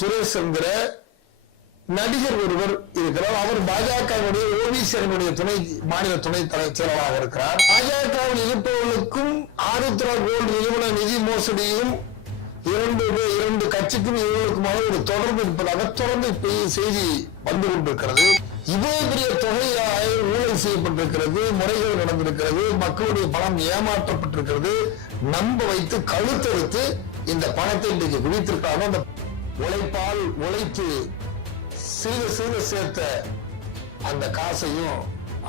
சுரேஷ் என்கிற நடிகர் ஒருவர் இருக்கிறார். அவர் பாஜகவுடைய ஓபிசியனுடைய துணை மாநில துணை தலைவர் செயலாளராக இருக்கிறார். பாஜகவில் இருப்பவர்களுக்கும் ஆருத்ரா கோல்டு நிறுவன நிதி மோசடியும் இரண்டு இரண்டு கட்சிக்கும் இவர்களுக்குமான ஒரு தொடர்பு இருப்பதாக தொடர்ந்து செய்தி வந்து கொண்டிருக்கிறது. இவ்வளவு பெரிய தொகையாக ஊழல் செய்யப்பட்டிருக்கிறது முறைகள் நடந்திருக்கிறது மக்களுடைய பணம் ஏமாற்றப்பட்டிருக்கிறது. நம்ப வைத்து கழுத்தெடுத்து இந்த பணத்தை இன்றைக்கு குவித்திருக்காங்க அந்த உழைப்பால் உழைத்து சிறு சிறு சேர்த்த அந்த காசையும்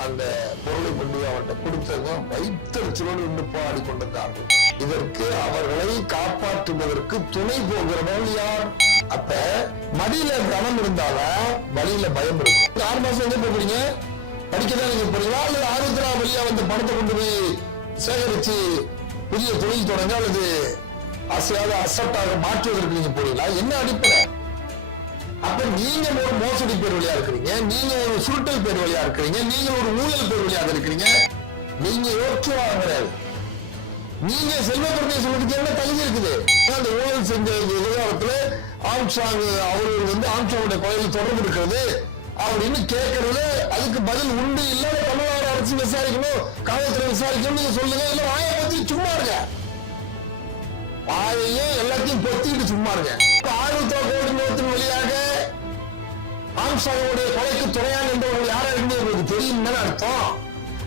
அந்த பொருளை கொண்டு அவன்கிட்ட கொடுத்ததும் வைத்தறிச்சலோடு நின்று போராடி கொண்டிருந்தார்கள். இதற்கு அவர்களை காப்பாற்றுவதற்கு துணை போகிறவர்கள் யார்? அப்ப மடியில கனம் இருந்தாலும் வழியில பயம் இருக்கும். ஆறு மாசம் எங்க போறீங்க படிக்கதான் நீங்க போறீங்களா அல்லது ஆர்வத்தினா வழியா வந்து பணத்தை கொண்டு போய் சேகரிச்சு புதிய தொழில் தொடங்க அல்லது அசையாத அசட்டாக மாற்றுவதற்கு நீங்க போறீங்களா? என்ன அடிப்படை? அப்ப நீங்க ஒரு மோசடி பேர் வழியா இருக்கிறீங்க. நீங்க ஒரு சுருட்டல் பேர் வழியா இருக்கிறீங்க. நீங்க ஒரு ஊழல் பேர் வழியாக இருக்கிறீங்க. நீங்க யோக்கியமாக கிடையாது நீங்க செல்வத்துறை சொல்றதுக்கு என்ன தகுதி இருக்குது? அந்த ஊழல் செஞ்ச விவகாரத்துல ஆம்சாங் அவர்கள் வந்து ஆம்சாங்குடைய கொலையில் தொடர்பு இருக்கிறது? அப்படின்னு கேட்கறது அதுக்கு பதில் உண்டு இல்ல தமிழ்நாடு அரசு விசாரிக்கணும் காவல்துறை விசாரிக்கணும் நீங்க சொல்லுங்க. இல்ல வாயை பத்தி சும்மா இருக்க வாயையும் எல்லாத்தையும் பொத்திக்கிட்டு சும்மா இருக்கேன் இப்ப கோடி நோத்தின் வழியாக ஆம்சாங்கோடைய கொலைக்கு துணையாக நின்றவர்கள் யாரா இருந்து உங்களுக்கு தெரியும் தானே அர்த்தம்?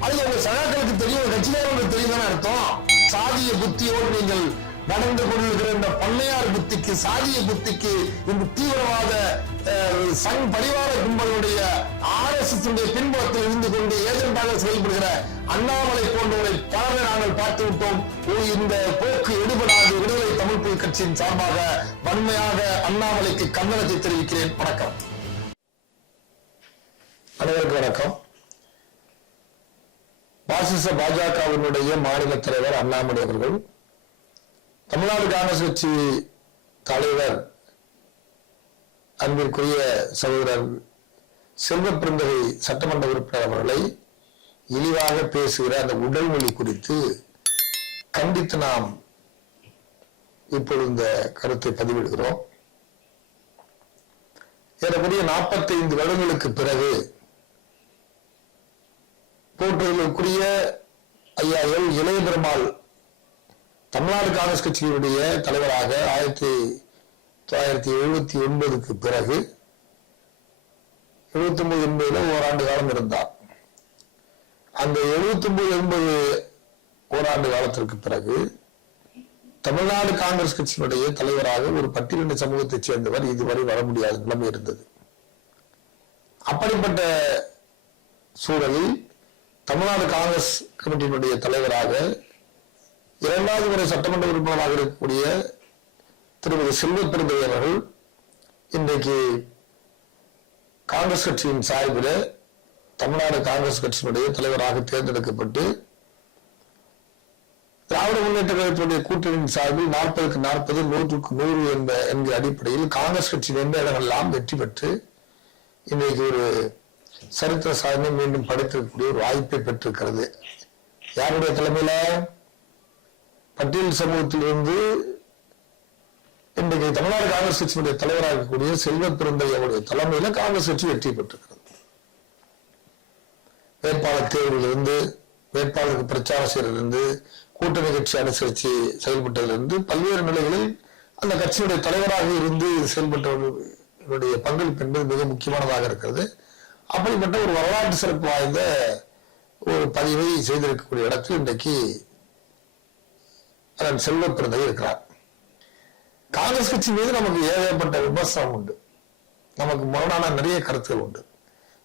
அது உங்க சகாக்களுக்கு தெரியும் கட்சிக்காரங்களுக்கு தெரியும் தானே அர்த்தம்? சாதிய புத்தியோடு நீங்கள் நடந்து கொண்டிருக்கிற இந்த பண்ணையார் புத்திக்கு சாதிய புத்திக்கு இந்த தீவிரவாத அஹ், சங் பரிவார கும்பலுடைய ஆர் எஸ் எஸ் பின்புலத்தில் இருந்து கொண்டு ஏஜென்டாக செயல்படுகிற அண்ணாமலை போன்றவரை பலரை நாங்கள் பார்த்து விட்டோம். இந்த போக்கு எடுபடாது. விடுதலை தமிழ் புலி கட்சியின் சார்பாக வன்மையாக அண்ணாமலைக்கு கண்டனத்தை தெரிவிக்கிறேன். வணக்கம். அனைவருக்கும் வணக்கம். பாசிச பாஜகவினுடைய மாநில தலைவர் அண்ணாமலை அவர்கள் தமிழ்நாடு காங்கிரஸ் கட்சி தலைவர் அன்பிற்குரிய சகோதரர் செல்வ பிறந்தகை சட்டமன்ற உறுப்பினர் அவர்களை இழிவாக பேசுகிற அந்த உடல் மொழி குறித்து கண்டித்து நாம் இப்பொழுது இந்த கருத்தை பதிவிடுகிறோம். ஏறக்குறைய நாற்பத்தைந்து வருடங்களுக்கு பிறகு போற்றுதலுக்குரிய ஐயா எல் இளைய பெருமாள் தமிழ்நாடு காங்கிரஸ் கட்சியினுடைய தலைவராக ஆயிரத்தி தொள்ளாயிரத்தி எழுபத்தி ஒன்பதுக்கு பிறகு எழுபத்தி ஒன்பது எண்பதுல ஓராண்டு காலம் இருந்தார். அந்த எழுபத்தி ஒன்பது எண்பது ஓராண்டு காலத்திற்கு பிறகு தமிழ்நாடு காங்கிரஸ் கட்சியினுடைய தலைவராக ஒரு பட்டியலின சமூகத்தைச் சேர்ந்தவர் இதுவரை வர முடியாத நிலைமை இருந்தது. அப்படிப்பட்ட சூழலில் தமிழ்நாடு காங்கிரஸ் கமிட்டியினுடைய தலைவராக இரண்டாவது முறை சட்டமன்ற உறுப்பினராக இருக்கக்கூடிய திருமதி செல்வ பெருந்தகை அவர்கள் இன்றைக்கு காங்கிரஸ் கட்சியின் சார்பில் தமிழ்நாடு காங்கிரஸ் கட்சியினுடைய தலைவராக தேர்ந்தெடுக்கப்பட்டு திராவிட முன்னேற்ற கழகத்தினுடைய கூட்டணியின் சார்பில் நாற்பதுக்கு நாற்பது நூற்றுக்கு நூறு என்ற என்கிற அடிப்படையில் காங்கிரஸ் கட்சியின் எந்த இடங்கள்லாம் வெற்றி பெற்று இன்றைக்கு ஒரு சரித்திர சாதனை மீண்டும் படைத்திருக்கக்கூடிய ஒரு வாய்ப்பை பெற்றிருக்கிறது. யாருடைய தலைமையில? பட்டியல் சமூகத்திலிருந்து இன்றைக்கு தமிழ்நாடு காங்கிரஸ் கட்சியினுடைய தலைவராக இருக்கக்கூடிய செல்வ பிறந்தை அவருடைய தலைமையில காங்கிரஸ் கட்சி வெற்றி பெற்றிருக்கிறது. வேட்பாளர் தேர்விலிருந்து வேட்பாளருக்கு பிரச்சாரம் செய்யறதிலிருந்து கூட்டணி கட்சி அனுசரித்து செயல்பட்டதிலிருந்து பல்வேறு நிலைகளில் அந்த கட்சியுடைய தலைவராக இருந்து செயல்பட்டவர்களுடைய பங்களிப்பு என்பது மிக முக்கியமானதாக இருக்கிறது. அப்படிப்பட்ட ஒரு வரலாற்று சிறப்பு வாய்ந்த ஒரு பதிவை செய்திருக்கக்கூடிய இடத்தில் இன்றைக்கு செல்வ பிறந்தகை இருக்கிறார். காங்கிரஸ் கட்சி மீது நமக்கு ஏகப்பட்ட விமர்சனம் உண்டு. நமக்கு முரணான நிறைய கருத்துகள் உண்டு.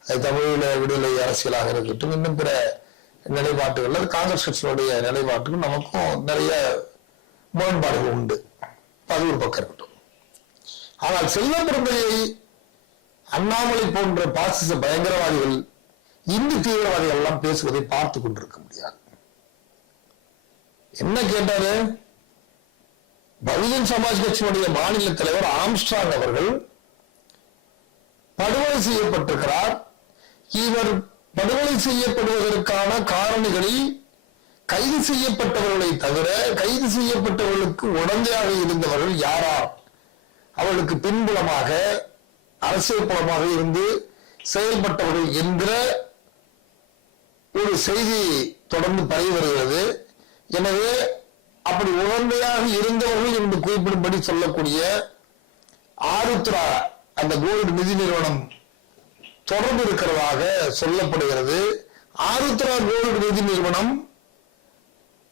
அது தமிழில விடுதலை அரசியலாக இருக்கட்டும் இன்னும் பிற நிலைப்பாட்டுகள் அது காங்கிரஸ் கட்சியினுடைய நிலைப்பாட்டுக்கும் நமக்கும் நிறைய முரண்பாடுகள் உண்டு. அது ஒரு பக்கம் இருக்கட்டும். ஆனால் செல்வ பிறந்தகையை அண்ணாமலை போன்ற பாசிச பயங்கரவாதிகள் இந்து தீவிரவாதிகள் எல்லாம் பேசுவதை பார்த்து கொண்டிருக்க முடியாது. என்ன கேட்டாரு? பகுஜன் சமாஜ் கட்சியினுடைய மாநில தலைவர் ஆம்ஸ்ட்ராங் அவர்கள் படுகொலை செய்யப்பட்டிருக்கிறார். இவர் படுகொலை செய்யப்படுவதற்கான காரணிகளில் கைது செய்யப்பட்டவர்களை தவிர கைது செய்யப்பட்டவர்களுக்கு உடந்தையாக இருந்தவர்கள் யாரார் அவர்களுக்கு பின்புலமாக அரசியல் புலமாக இருந்து செயல்பட்டவர்கள் என்கிற ஒரு செய்தி தொடர்ந்து பரவி வருகிறது. எனவே அப்படி உடந்தையாக இருந்தவர்கள் என்று குறிப்பிடும்படி சொல்லக்கூடிய ஆருத்ரா அந்த கோல்டு நிதி நிறுவனம் தொடர்பு இருக்கிறதாக சொல்லப்படுகிறது. ஆருத்ரா கோல்டு நிதி நிறுவனம்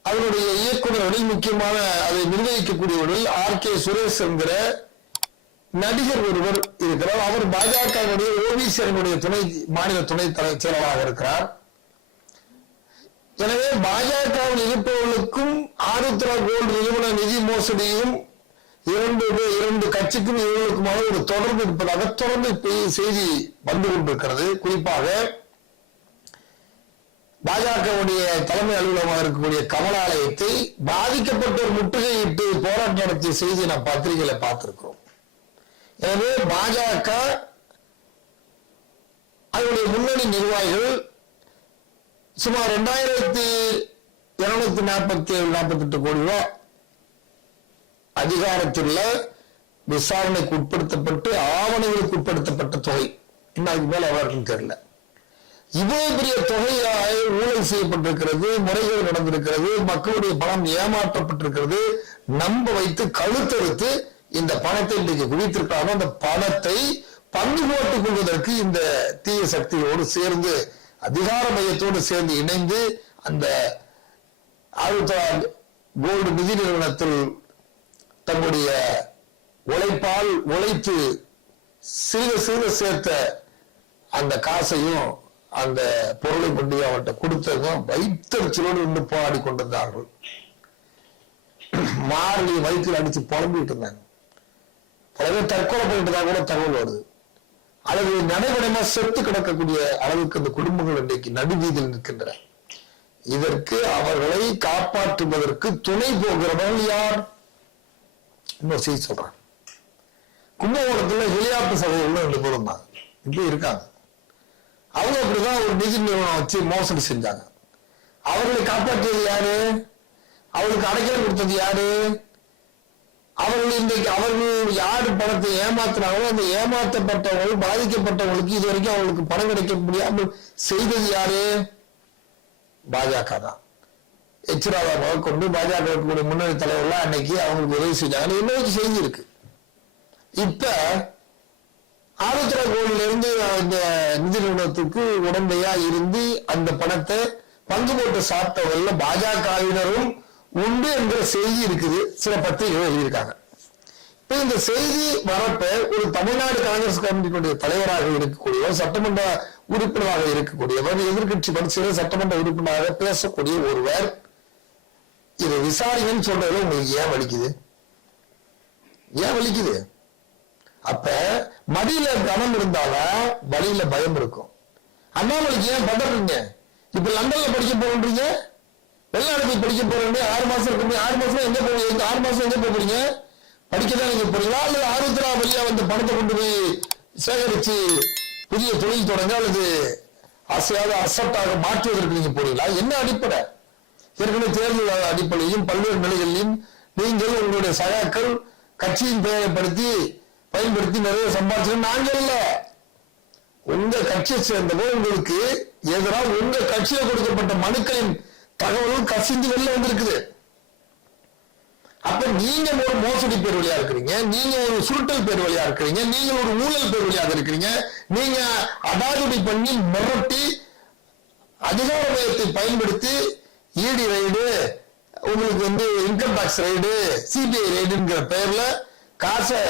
அதனுடைய இயக்குநர்களில் முக்கியமான அதை நிர்வகிக்கக்கூடியவர்கள் ஆர் கே சுரேஷ் என்கிற நடிகர் ஒருவர் இருக்கிறார். அவர் பாஜகவினுடைய ஓபிசியனுடைய துணை மாநில துணை தலை செயலாளராக இருக்கிறார். எனவே பாஜகவில் இருப்பவர்களுக்கும் ஆருத்ரா கோல்டு நிறுவன நிதி மோசடியும் இரண்டு இரண்டு கட்சிக்கும் இவர்களுக்குமான ஒரு தொடர்பு இருப்பதாக தொடர்ந்து செய்தி வந்து கொண்டிருக்கிறது. குறிப்பாக பாஜகவுடைய தலைமை அலுவலகமாக இருக்கக்கூடிய கமலாலயத்தை பாதிக்கப்பட்டோர் முற்றுகையிட்டு போராட்டம் நடத்திய செய்தி நாம் பத்திரிகையில பார்த்திருக்கிறோம். எனவே பாஜக அதனுடைய முன்னணி நிர்வாகிகள் சுமார் ரெண்டாயிரத்தி இருநூத்தி நாற்பத்தி ஏழு நாற்பத்தி எட்டு கோடி ரூபாய் அதிகாரத்தில் விசாரணைக்கு உட்படுத்தப்பட்டு ஆவணங்களுக்கு உட்படுத்தப்பட்ட தொகை. இன்னும் அதுக்கு மேல தெரியல. இவ்வளவு பெரிய தொகையாய் ஊழல் செய்யப்பட்டிருக்கிறது முறைகள் நடந்திருக்கிறது மக்களுடைய பணம் ஏமாற்றப்பட்டிருக்கிறது நம்ப வைத்து கழுத்தெடுத்து இந்த பணத்தை இன்றைக்கு குவித்திருக்காங்க அந்த பணத்தை பங்கு போட்டுக் கொள்வதற்கு இந்த தீய சக்தியோடு சேர்ந்து அதிகார மையத்தோடு சேர்ந்து இணைந்து அந்த ஆயுத கோல்டு நிதி நிறுவனத்தில் தன்னுடைய உழைப்பால் உழைத்து சிறு சிறு சேர்த்த அந்த காசையும் அந்த பொருளை கொண்டு அவர்கிட்ட கொடுத்ததும் வைத்தறிச்சலோடு நின்று போராடி கொண்டிருந்தார்கள். மாரடி வயிற்றில் அடிச்சு புலம்பிட்டு இருந்தாங்க. பல பேர் தற்கொலை தான் கூட தகவல் வருது. அல்லது நடைமுறைமா செத்து கிடக்கக்கூடிய அளவுக்கு அந்த குடும்பங்கள் இன்றைக்கு நடுவீதியில் நிற்கின்றன. இதற்கு அவர்களை காப்பாற்றுவதற்கு துணை போகிறவர்கள் யார்? இன்னொரு செய்தி சொல்றாங்க கும்பகோணத்துல ஹெலிகாப்டர் சகோதரர்கள் ரெண்டு பேரும் இருந்தாங்க இப்படி இருக்காங்க. அவங்க அப்படிதான் ஒரு நிதி நிறுவனம் வச்சு மோசடி செஞ்சாங்க. அவர்களை காப்பாற்றியது யாரு? அவளுக்கு அடைக்கலம் கொடுத்தது யாரு? அவர்கள் இன்றைக்கு அவர்கள் யார் பணத்தை ஏமாத்துறாங்களோ அந்த ஏமாற்றப்பட்டவர்கள் பாதிக்கப்பட்டவங்களுக்கு இது வரைக்கும் அவங்களுக்கு பணம் கிடைக்க முடியாமல் செய்தது யாரு? பாஜக தான் எச்ராதா முதற்கொண்டு பாஜக இருக்கக்கூடிய முன்னணி தலைவர்கள் அன்னைக்கு அவங்களுக்கு உதவி செஞ்சாங்க. இன்னொரு செய்தி இருக்கு இப்ப ஆருத்ரா கோவில இருந்து இந்த நிதி நிறுவனத்துக்கு உடந்தையா இருந்து அந்த பணத்தை பங்கு போட்டு சாப்பிட்டவர்கள் பாஜகவினரும் உண்டு என்கிற செய்தி இருக்குது. சில பத்திரிகைகள் எழுதியிருக்காங்க. இப்ப இந்த செய்தி வரப்ப ஒரு தமிழ்நாடு காங்கிரஸ் கமிட்டியினுடைய தலைவராக இருக்கக்கூடியவர் சட்டமன்ற உறுப்பினராக இருக்கக்கூடியவர் எதிர்க்கட்சி பரிசீலனை சட்டமன்ற உறுப்பினராக பேசக்கூடிய ஒருவர் இதை விசாரிங்கன்னு சொல்றது உங்களுக்கு ஏன் வலிக்குது? ஏன் வலிக்குது? அப்ப மடியில கனம் இருந்தாலும் வழியில பயம் இருக்கும். அண்ணாமலைக்கு ஏன் பதறீங்க இப்ப லண்டன்ல படிக்க போறீங்க வெளிநாடு போய் படிக்க போறேன் ஆறு மாசம் முடியும் ஆறு மாசம் எங்க போவீங்க ஆறு மாசம் எங்க போறீங்க படிக்கதான் நீங்க போறீங்களா? அல்லது ஆருத்ரா வழியா வந்து பணத்தை கொண்டு போய் சேகரிச்சு புதிய தொழில் தொடங்க அல்லது அசையாக அசட்டாக மாற்றுவதற்கு நீங்க போறீங்களா? என்ன அடிப்படை? ஏற்கனவே தேர்தல் அடிப்படையிலும் பல்வேறு நிலைகளிலும் நீங்கள் உங்களுடைய சகாக்கள் கட்சியின் பெயரை படுத்தி பயன்படுத்தி நிறைய சம்பாதிச்சு நாங்க இல்ல. உங்க கட்சியை சேர்ந்தவோ உங்களுக்கு எதிராக உங்க கட்சியில் கொடுக்கப்பட்ட மனுக்களின் தகவல்கள் கசிந்து வெளில வந்திருக்குது. அப்ப நீங்க ஒரு மோசடி பேர் வழியா இருக்கிறீங்க நீங்க ஒரு சுருட்டல் பேர் வழியா இருக்கிறீங்க நீங்க ஒரு ஊழல் பேர் வழியாக இருக்கிறீங்க நீங்க அடாதுடி பண்ணி மிரட்டி அதிகார மையத்தை பயன்படுத்தி இடி ரைடு உங்களுக்கு வந்து இன்கம் டாக்ஸ் ரைடு சிபிஐ ரைடுங்கிற பெயர்ல காசை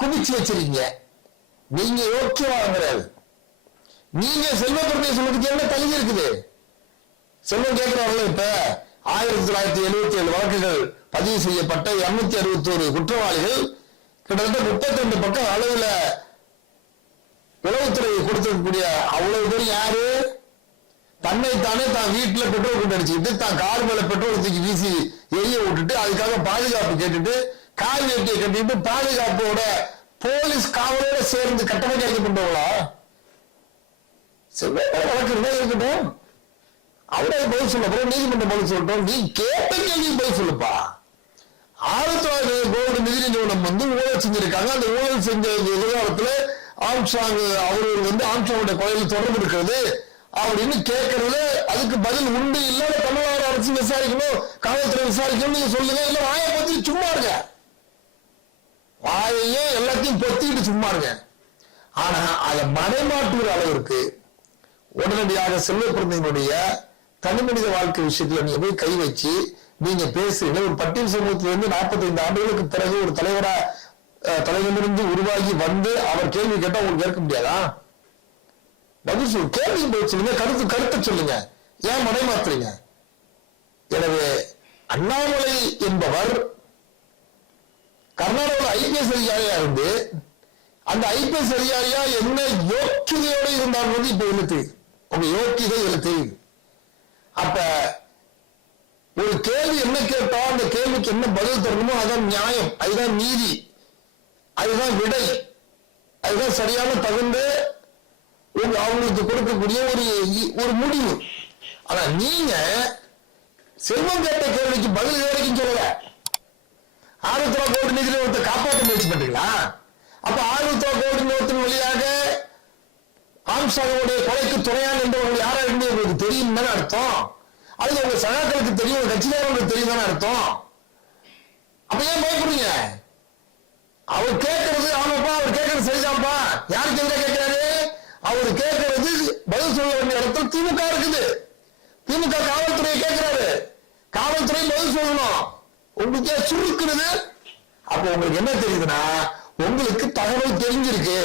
குவிச்சு வச்சிருக்கீங்க. நீங்க யோக்கியமா கிடையாது. நீங்க செல்வ பிரதேசம் என்ன தள்ளி இருக்குது? செல்வம் கேட்கிறார்கள் இப்ப? ஆயிரத்தி தொள்ளாயிரத்தி எழுபத்தி ஏழு வழக்குகள் பதிவு செய்யப்பட்ட இருநூத்தி அறுபத்தி ஒரு குற்றவாளிகள் கிட்டத்தட்ட முப்பத்தி ரெண்டு பக்கம் அளவுல உளவுத்துறை கொடுத்திருக்கக்கூடிய அவ்வளவு பேர் யாரு? தன்னைத்தானே தான் வீட்டுல பெட்ரோல் கொண்டு அடிச்சுக்கிட்டு தான் கார் மேல பெட்ரோல் தூக்கி வீசி எரிய விட்டுட்டு அதுக்காக பாதுகாப்பு கேட்டுட்டு கார் வேட்டியை கட்டிட்டு பாதுகாப்போட போலீஸ் காவலோட சேர்ந்து கட்டமைக்க அழைக்கப்பட்டவங்களா வழக்கு இருந்தா இருக்கட்டும் அவரே பதில் சொல்ல போறோம் நீதிமன்றம் பதில் சொல்றோம் நீ கேட்ட கேள்வி பதில் சொல்லுப்பா. ஆயிரத்தி தொள்ளாயிரத்தி கோல்டு நிதி நிறுவனம் வந்து ஊழல் செஞ்சிருக்காங்க. அந்த ஊழல் செஞ்ச விவகாரத்துல ஆம்சாங் அவர்கள் வந்து ஆம்சாங்கோட கொலையில் தொடர்பு இருக்கிறது அப்படின்னு கேட்கறது அதுக்கு பதில் உண்டு இல்லாத தமிழ்நாடு அரசு விசாரிக்கணும் காவல்துறை விசாரிக்கணும் நீங்க சொல்லுங்க. இல்ல வாயை பத்தி சும்மா இருங்க. வாயையே எல்லாத்தையும் பொத்திக்கிட்டு சும்மா இருங்க. ஆனா அதை மடைமாற்றுகிற அளவிற்கு உடனடியாக செல்வ பிறந்தவனுடைய தனிமனித வாழ்க்கை விஷயத்துல நீங்க போய் கை வச்சு நீங்க பேசுறீங்க ஒரு பட்டியல் சமூகத்துல இருந்து 45 ஆண்டுகளுக்கு பிறகு ஒரு தலைவரா தலைவரிலிருந்து உருவாகி வந்து அவர் கேள்வி கேட்டா உங்களுக்கு கேட்க முடியாதா? பதில் சொல்லு. கேள்வி சொல்லுங்க கருத்து கருத்தை சொல்லுங்க. ஏன் மடைமாத்துறீங்க எனவே அண்ணாமலை என்பவர் கர்நாடகாவில் ஐபிஎஸ் அதிகாரியா இருந்து அந்த ஐபிஎஸ் அதிகாரியா என்ன யோக்கியதையோடு இருந்தார் வந்து இப்ப எழுத்து. உங்க யோக்கியதை எழுத்து. அப்ப ஒரு கேள்வி என்ன கேட்டோம் அந்த கேள்விக்கு என்ன பதில் தரணுமோ அதான் நியாயம் அதுதான் நீதி அதுதான் விடை அதுதான் சரியான தகுந்த உங்க அவங்களுக்கு கொடுக்கக்கூடிய ஒரு ஒரு முடிவு. ஆனா நீங்க செல்வம் கேட்ட கேள்விக்கு பதில் வரைக்கும் சொல்லல. ஆயிரத்தி ரூபாய் கோடி நிதியில ஒருத்தர் காப்பாற்ற முயற்சி பண்றீங்களா? அப்ப ஆயிரத்தி ரூபாய் கோடி ஒருத்தன் வழியாக ஆம்சாங்கோடைய கொலைக்கு துணையாக நின்றவர்கள் யாரா இருந்து உங்களுக்கு தெரியும் தானே அர்த்தம்? அது உங்க சகாக்களுக்கு தெரியும் உங்க கட்சிக்காரங்களுக்கு தெரியும் தானே அர்த்தம்? அப்ப ஏன் பயப்படுங்க அவர் கேட்கறது ஆமாப்பா அவர் கேட்கறது சரிதான்ப்பா. யாருக்கு எதிராக கேட்கிறாரு? அவர் கேட்கறது பதில் சொல்ல வேண்டிய இடத்துல திமுக இருக்குது. திமுக காவல்துறையை கேட்கிறாரு. காவல்துறை பதில் சொல்லணும். உங்களுக்கு சுருக்குறது அப்ப உங்களுக்கு என்ன தெரியுதுன்னா உங்களுக்கு தகவல் தெரிஞ்சிருக்கு.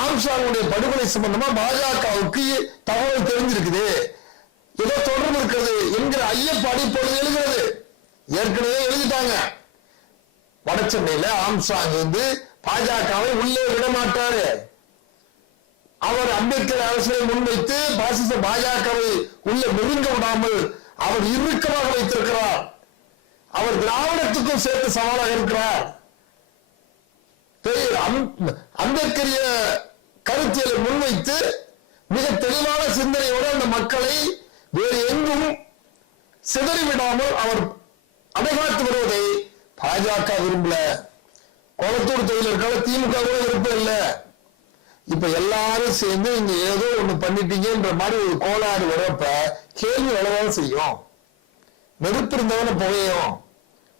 ஆம்சாங்குடைய படுகொலை சம்பந்தமா பாஜகவுக்கு தகவல் தெரிஞ்சிருக்குது. ஏதோ தொடர்பு இருக்கிறது என்கிற ஐயப்பாடு இப்பொழுது எழுகிறது ஏற்கனவே எழுதிட்டாங்க. வடசென்னையில ஆம்சாங் வந்து பாஜகவை உள்ளே விட மாட்டாரு. அவர் அம்பேத்கர் அரசியலை முன்வைத்து பாசிச பாஜகவை உள்ள நெருங்க விடாமல் அவர் இறுக்கமாக வைத்திருக்கிறார். அவர் திராவிடத்துக்கும் சேர்த்து சவாலாக இருக்கிறார். அம்பேத்கரிய கருத்தியலை முன்வைத்து மிக தெளிவான சிந்தனையோடு அந்த மக்களை வேறு எங்கும் சிதறிவிடாமல் அவர் அடைகாத்து வருவதை பாஜக விரும்பல. கோலத்தூர் தொழிலர்கள் திமுக கூட விருப்பம் இல்ல. இப்ப எல்லாரும் சேர்ந்து இங்க ஏதோ ஒண்ணு பண்ணிட்டீங்கன்ற மாதிரி ஒரு கோளாறு வரப்ப கேள்வி வரதான் செய்யும். நெருப்பு இருந்தவன புகையும்.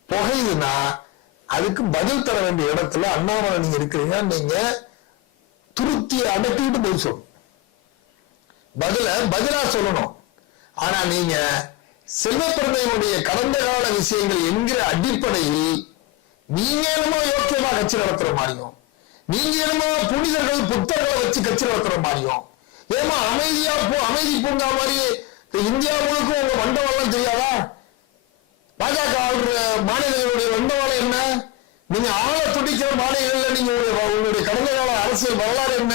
புகையுதுன்னா அதுக்கு பதில் தர வேண்டிய இடத்துல அண்ணாமலை நீங்க இருக்கிறீங்க நீங்க துருத்தி அடக்கிட்டு பதில் சொல்லணும் பதில பதிலா சொல்லணும். ஆனா நீங்க செல்வப்பிரதையுடைய கடந்த கால விஷயங்கள் என்கிற அடிப்படையில் நீங்க என்னமோ யோக்கியமா கட்சி நடத்துற மாதிரியும் நீங்க என்னமோ புனிதர்கள் புத்தர்களை வச்சு கட்சி நடத்துற மாதிரியும் ஏமா அமைதியா போ அமைதி பூங்கா மாதிரி இந்தியா முழுக்கும் உங்க மண்டபம்லாம் தெரியாதா? பாஜக மாநிலங்களுடைய வண்டவாளம் என்ன? நீங்க ஆள துடிக்கிற மாநிலங்கள்ல நீங்க உங்களுடைய உங்களுடைய கடந்த கால அரசியல் வரலாறு என்ன?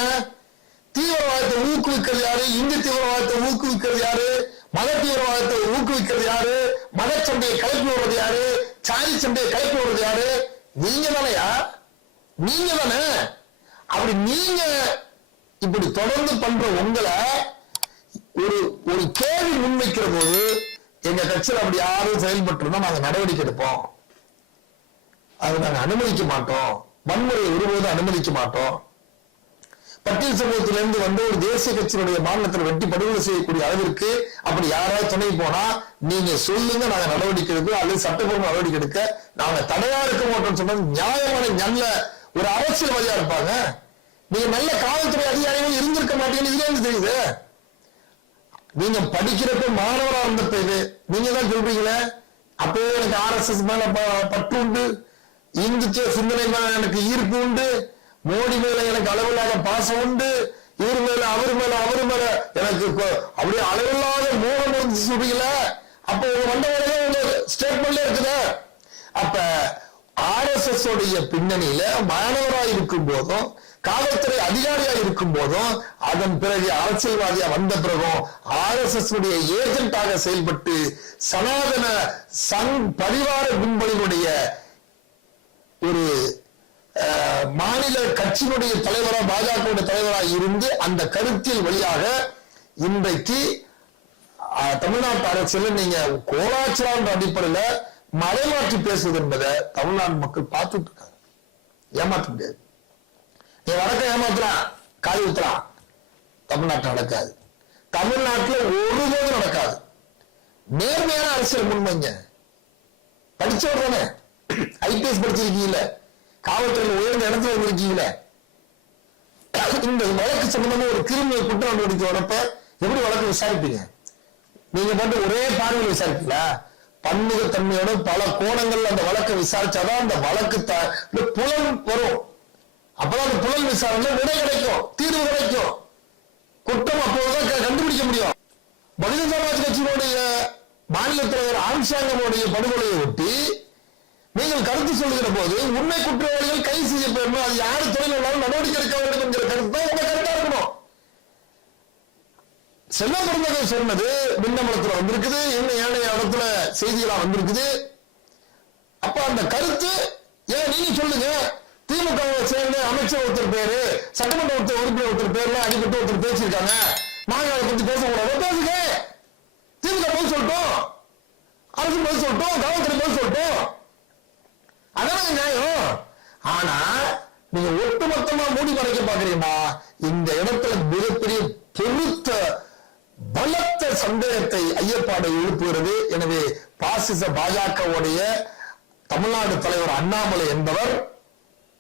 தீவிரவாதத்தை ஊக்குவிக்கிறது யாரு? இந்து தீவிரவாதத்தை ஊக்குவிக்கிறது யாரு? மத தீவிரவாதத்தை ஊக்குவிக்கிறது யாரு? மத சண்டையை கிளப்பி விடுறது யாரு? சாதி சண்டையை கலப்பி விடுறது யாரு? நீங்க தானையா? நீங்க தானே? அப்படி நீங்க இப்படி தொடர்ந்து பண்ற உங்களை ஒரு ஒரு கேள்வி முன்வைக்கிற போது எங்க கட்சியில் அப்படி யாரும் செயல்பட்டு இருந்தா நாங்க நடவடிக்கை எடுப்போம். அதை நாங்கள் அனுமதிக்க மாட்டோம். வன்முறையை ஒருபோதும் அனுமதிக்க மாட்டோம். பட்டியல் சமூகத்திலிருந்து வந்து ஒரு தேசிய கட்சியினுடைய மாநிலத்தில் வெட்டி படுகொலை செய்யக்கூடிய அளவிற்கு அப்படி யாராவது துணை போனா நீங்க சொல்லுங்க நாங்க நடவடிக்கை எடுக்க அல்லது சட்டப்பூர்வ நடவடிக்கை எடுக்க நாங்க தடையா இருக்க மாட்டோம்னு சொன்னது நியாயமான நல்ல ஒரு அரசியல்வாதியா இருப்பாங்க. நீங்க நல்ல காவல்துறை அதிகாரிகள் இருந்திருக்க மாட்டீங்கன்னு இதுல இருந்து தெரியுது? நீங்க படிக்கிறப்ப மாணவரா இருந்த பேரு நீங்க தான் சொல்றீங்களே அப்பவே எனக்கு ஆர்எஸ்எஸ் மேல பற்று உண்டு இந்துத்துவ சிந்தனை மேல எனக்கு ஈர்ப்பு உண்டு. மோடி மேல எனக்கு அளவில்லாத பாசம் உண்டு. இவர் மேல அவர் மேல அவர் மேல எனக்கு அப்படியே அளவில்லாத மோகம் இருந்து சொல்றீங்களே அப்ப உங்க மண்டபம் உங்க ஸ்டேட்மெண்ட்ல இருக்குதே. அப்ப ஆர்எஸ்எஸ் உடைய பின்னணியில மாணவரா இருக்கும் போதும் காவல்துறை அதிகாரியா இருக்கும் போதும் அதன் பிறகு அரசியல்வாதியா வந்த பிறகும் ஆர்எஸ்எஸ் உடைய ஏஜென்ட்டாக செயல்பட்டு சனாதன சங் பரிவார கும்பலினுடைய ஒரு அஹ், மாநில கட்சியினுடைய தலைவரா பாஜக தலைவரா இருந்து அந்த கருத்தில் வழியாக இன்றைக்கு அஹ், தமிழ்நாட்டு அரசியல் நீங்க கோலாச்சாரன்ற அடிப்படையில மறைமாற்றி பேசுவது என்பதை தமிழ்நாடு மக்கள் பார்த்துட்டு இருக்காங்க. ஏமாற்ற முடியாது. நீ வடக்க ஏமாத்துறான் காய் ஊத்துறான் தமிழ்நாட்டில் நடக்காது. தமிழ்நாட்டில் ஒருபோதும் நடக்காது. நேர்மையான அரசியல் முன்வைங்க. படிச்சவர் தானே. ஐபிஎஸ் படிச்சிருக்கீங்களே? காவல்துறையில் உயர்ந்த இடத்துல வந்திருக்கீங்களே? இந்த வழக்கு சம்பந்தமா ஒரு கிரிமினல் குற்றம் நடவடிக்கை வரப்ப எப்படி வழக்கு விசாரிப்பீங்க? நீங்க மட்டும் ஒரே பார்வையில் விசாரிப்பீங்களா? பன்முகத்தன்மையோட பல கோணங்கள்ல அந்த வழக்கை விசாரிச்சாதான் அந்த வழக்கு த- புலன் வரும். அப்பதான் அந்த புலன் விசாரணை விடை கிடைக்கும் தீர்வு கிடைக்கும். குற்றம் அப்போதான் கண்டுபிடிக்க முடியும். பகுஜன் சமாஜ் கட்சியினுடைய மாநில தலைவர் ஆம்சாங்கமுடைய படுகொலையை ஒட்டி நீங்கள் கருத்து சொல்லுகிற போது உண்மை குற்றவாளிகள் கை செய்யப்படணும் அது யாரு தொழிலாளர் நடவடிக்கை எடுக்க வேண்டும் என்கிற கருத்து தான் உங்க கருத்தா இருக்கணும். செல்வ பிறந்தகை சொன்னது மின்னமலத்துல வந்திருக்குது இன்னும் ஏனைய இடத்துல செய்திகளா வந்திருக்குது. அப்ப அந்த கருத்து ஏன் நீங்க சொல்லுங்க? திமுக சேர்ந்து சேர்ந்த அமைச்சர் ஒருத்தர் பேரு சட்டமன்ற ஒருத்தர் உறுப்பினர் ஒருத்தர் பேர்ல அடிபட்டு ஒருத்தர் பேசியிருக்காங்க. மாநில பத்தி பேசக்கூடாது. பேசுங்க. திமுக பதில் சொல்லட்டும். அரசு பதில் சொல்லட்டும். காவல்துறை பதில் சொல்லட்டும். அதான் நியாயம். ஆனா நீங்க ஒட்டுமொத்தமா மூடி மறைக்க பாக்குறீங்களா இந்த இடத்துல மிகப்பெரிய பெருத்த பலத்த சந்தேகத்தை ஐயப்பாடு எழுப்புகிறது. எனவே பாசிச பாஜகவுடைய தமிழ்நாடு தலைவர் அண்ணாமலை என்பவர்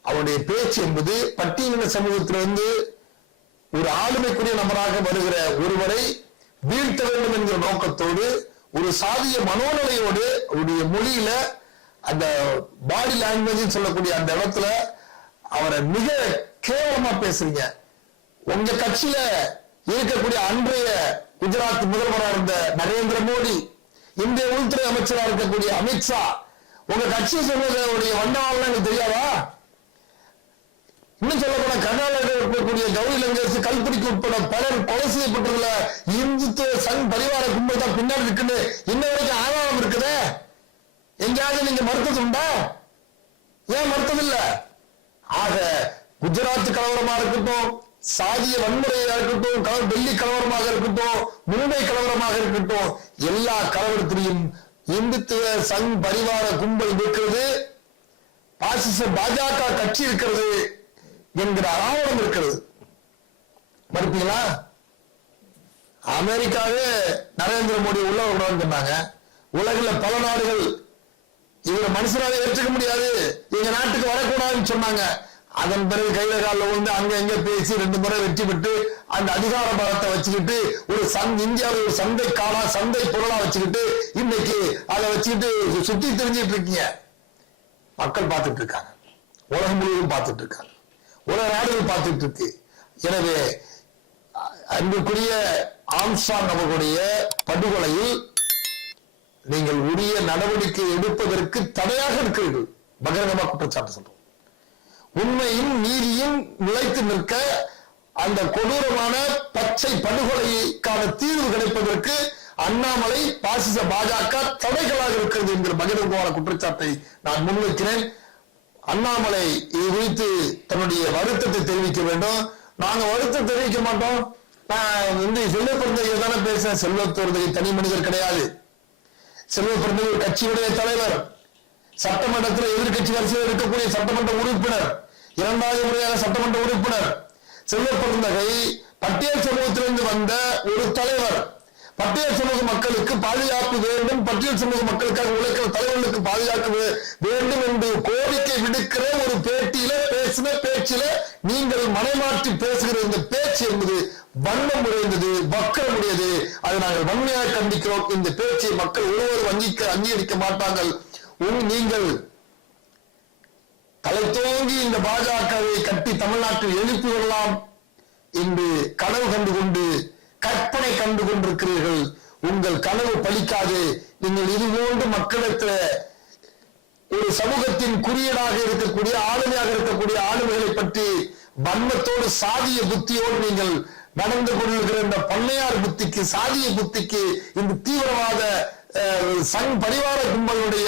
அவருடைய பேச்சு என்பது பட்டியலின சமூகத்திலிருந்து ஒரு ஆளுமைக்குரிய நபராக வருகிற ஒருவரை வீழ்த்த வேண்டும் என்கிற நோக்கத்தோடு ஒரு சாதிய மனோநிலையோடு அவருடைய மொழியில அந்த பாடி லாங்குவேஜ் சொல்லக்கூடிய அந்த இடத்துல அவரை மிக கேவலமா பேசுறீங்க. உங்க கட்சியில இருக்கக்கூடிய அன்றைய குஜராத் முதல்வராக இருந்த நரேந்திர மோடி இந்திய உள்துறை அமைச்சராக இருக்கக்கூடிய அமித்ஷா உங்க கட்சியை சொல்வதோடைய வண்ணவாள் எனக்கு தெரியாதா? இன்னும் சொல்ல போனா கர்நாடகாவில் இருக்கக்கூடிய கௌரி லங்கேஷ் கல்புரிக்கு உட்பட பலர் கொலை செய்யப்பட்டுள்ள இந்துத்துவ சங் பரிவார கும்பல் தான் பின்னாடி இருக்குன்னு இன்ன வரைக்கும் ஆதாரம் இருக்குதே. எங்கேயாவது நீங்க மறுத்தது உண்டா? ஏன் மறுத்ததில்ல ஆக குஜராத் கலவரமா இருக்கட்டும் சாதிய வன்முறையா இருக்கட்டும் டெல்லி கலவரமாக இருக்கட்டும் மும்பை கலவரமாக இருக்கட்டும் எல்லா கலவரத்திலையும் இந்துத்துவ சங் பரிவார கும்பல் இருக்கிறது பாசிச பாஜக கட்சி இருக்கிறது என்கிற ஆவணம் இருக்கிறது. மறுப்பீங்களா? அமெரிக்காவே நரேந்திர மோடி உள்ள சொன்னாங்க. உலகில் பல நாடுகள் இவரை மனுஷனால ஏற்றுக்க முடியாது. எங்க நாட்டுக்கு வரக்கூடாதுன்னு சொன்னாங்க. அதன் பிறகு கையில காலில் வந்து அங்க எங்க பேசி ரெண்டு முறை வெற்றி பெற்று அந்த அதிகார பலத்தை வச்சுக்கிட்டு ஒரு சந் இந்தியாவில் ஒரு சந்தை காலா சந்தை பொருளா வச்சுக்கிட்டு இன்னைக்கு அதை வச்சுக்கிட்டு சுத்தி தெரிஞ்சிட்டு இருக்கீங்க. மக்கள் பார்த்துட்டு இருக்காங்க. உலகம் முழுவதும் பார்த்துட்டு இருக்காங்க. உலக நாடுகள் பார்த்துட்டு இருக்கு. எனவே அன்புக்குரிய ஆம்ஸ்டாங் அவர்களுடைய படுகொலையில் நீங்கள் உரிய நடவடிக்கை எடுப்பதற்கு தடையாக இருக்கிறீர்கள். பகிரங்கமா குற்றச்சாட்டு சொல்றோம். உண்மையும் நீதியும் நிலைத்து நிற்க அந்த கொடூரமான பச்சை படுகொலைக்கான தீர்வு கிடைப்பதற்கு அண்ணாமலை பாசிச பாஜக தடைகளாக இருக்கிறது என்கிற பகிரங்கமான குற்றச்சாட்டை நான் முன்வைக்கிறேன். அண்ணாமலை இது குறித்து தன்னுடைய வருத்தத்தை தெரிவிக்க வேண்டும். நாங்க வருத்தம் தெரிவிக்க மாட்டோம். நான் வந்து செல்வ பிறந்தகை தானே பேசுறேன். செல்வ பிறந்தகை தனி மனிதர் கிடையாது. செல்வ ஒரு கட்சியுடைய தலைவர். சட்டமன்றத்தில் எதிர்க்கட்சி வரிசையில் இருக்கக்கூடிய சட்டமன்ற உறுப்பினர். இரண்டாவது முறையாக சட்டமன்ற உறுப்பினர். செல்வ பிறந்தகை பட்டியல் சமூகத்திலிருந்து வந்த ஒரு தலைவர். பட்டியல் சமூக மக்களுக்கு பாதுகாப்பு வேண்டும். பட்டியல் சமூக மக்களுக்காக உழைக்கிற தலைவர்களுக்கு பாதுகாப்பு வேண்டும் என்று கோரிக்கை விடுக்கிற ஒரு பேட்டியில பேசின பேச்சில நீங்கள் மனைமாற்றி பேசுகிற இந்த பேச்சு என்பது வண்ணம் உடைந்தது வக்கரமுடையது அதை நாங்கள் வன்மையாக கண்டிக்கிறோம். இந்த பேச்சை மக்கள் ஒருவர் வங்கிக்க அங்கீகரிக்க மாட்டார்கள். நீங்கள் தலை தோங்கி இந்த பாஜகவை கட்டி தமிழ்நாட்டில் எழுப்பி கொள்ளலாம் என்று கனவு கண்டு கொண்டு கற்பனை கண்டு கொண்டிருக்கிறீர்கள். உங்கள் கனவு பலிக்காது நீங்கள் இதுபோன்று மக்களிடத்துல ஒரு சமூகத்தின் குறியீடாக இருக்கக்கூடிய ஆளுமையாக இருக்கக்கூடிய ஆளுமைகளை பற்றி வன்மத்தோடு சாதிய புத்தியோடு நீங்கள் நடந்து கொண்டிருக்கிற இந்த பண்ணையார் புத்திக்கு சாதிய புத்திக்கு இந்த தீவிரவாத அஹ், சங் பரிவார கும்பலுடைய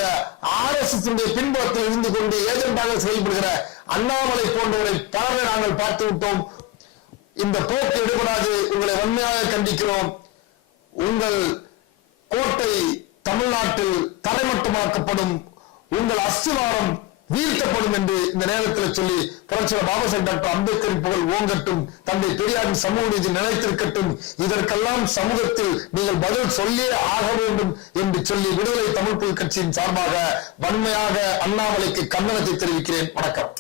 ஆர் எஸ் எஸ் பின்புலத்தில் இருந்து கொண்டு ஏஜென்டாக செயல்படுகிற அண்ணாமலை போன்றவரை பலரை நாங்கள் பார்த்து விட்டோம். இந்த போக்கு எடுபடாது உங்களை வன்மையாக கண்டிக்கிறோம். உங்கள் கோட்டை தமிழ்நாட்டில் தரைமட்டமாக்கப்படும் உங்கள் அஸ்திவாரம் வீழ்த்தப்படும் என்று இந்த நேரத்தில் சொல்லி புரட்சியர் பாபாசாஹ் டாக்டர் அம்பேத்கர் புகழ் ஓங்கட்டும் தந்தை பெரியாரின் சமூக நீதி நிலைத்திருக்கட்டும். இதற்கெல்லாம் சமூகத்தில் நீங்கள் பதில் சொல்லியே ஆக வேண்டும் என்று சொல்லி விடுதலை தமிழ் கட்சியின் சார்பாக வன்மையாக அண்ணாமலைக்கு கண்டனத்தை தெரிவிக்கிறேன். வணக்கம்.